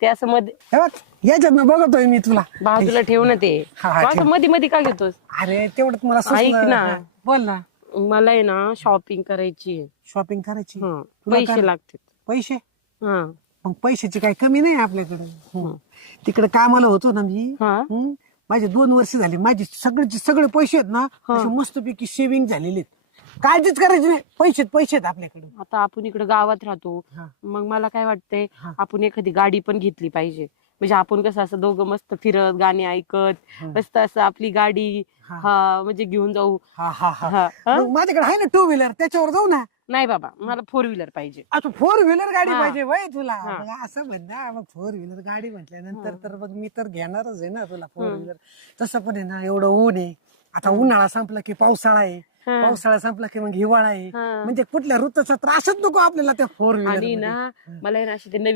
ते असं मध्ये हे बघ, याच्यातनं बघतोय मी तुला. बाजूला ठेव ना ते हा, हा, तू असं ठेव. मध्ये मध्ये का घेतोस? अरे तेवढं मला ऐक सुचलं. ना. हा, बोल ना. मला आहे ना शॉपिंग करायची आहे. शॉपिंग करायची. हं, तुला पैसे काय- लागतात. पैसे? हा मग पैशाची काही कमी नाही आपल्याकडे. तिकडे कामाला होतो ना मी. हा. माझे 2 वर्ष झाली. माझे सगळे पैसे आहेत ना असे मस्तपैकी सेव्हिंग झालेले आहेत. काळजीच करायची नाही. पैसे आहेत आपल्याकडे. आता आपण इकडे गावात राहतो. हा. मग मला काय वाटतंय आपण एखादी गाडी पण घेतली पाहिजे. म्हणजे आपण कसं असं दोघं मस्त फिरत गाणी ऐकत मस्त असं आपली गाडी म्हणजे घेऊन जाऊ. हा हा हा. हा, हा? मग माझ्याकडे आहे ना 2 व्हीलर, त्याच्यावर जाऊ ना. नाही बाबा मला 4 व्हीलर पाहिजे. आता 4 व्हीलर गाडी हा. पाहिजे वय तुला. हा. मग असं म्हण ना, मग 4 व्हीलर गाडी म्हटल्यानंतर तर मग मी तर घेणारच आहे ना तुला 4 व्हीलर. तसं पण आहे ना, एवढं ऊन आहे. आता उन्हाळा संपला की पावसाळा आहे. पावसाळा संपला की मग हिवाळा आहे. म्हणजे कुठल्या ऋतूचा त्रासच नको आपल्याला त्या 4 आणि व्हीलर. ना मला आहे ना अशी ते नवीन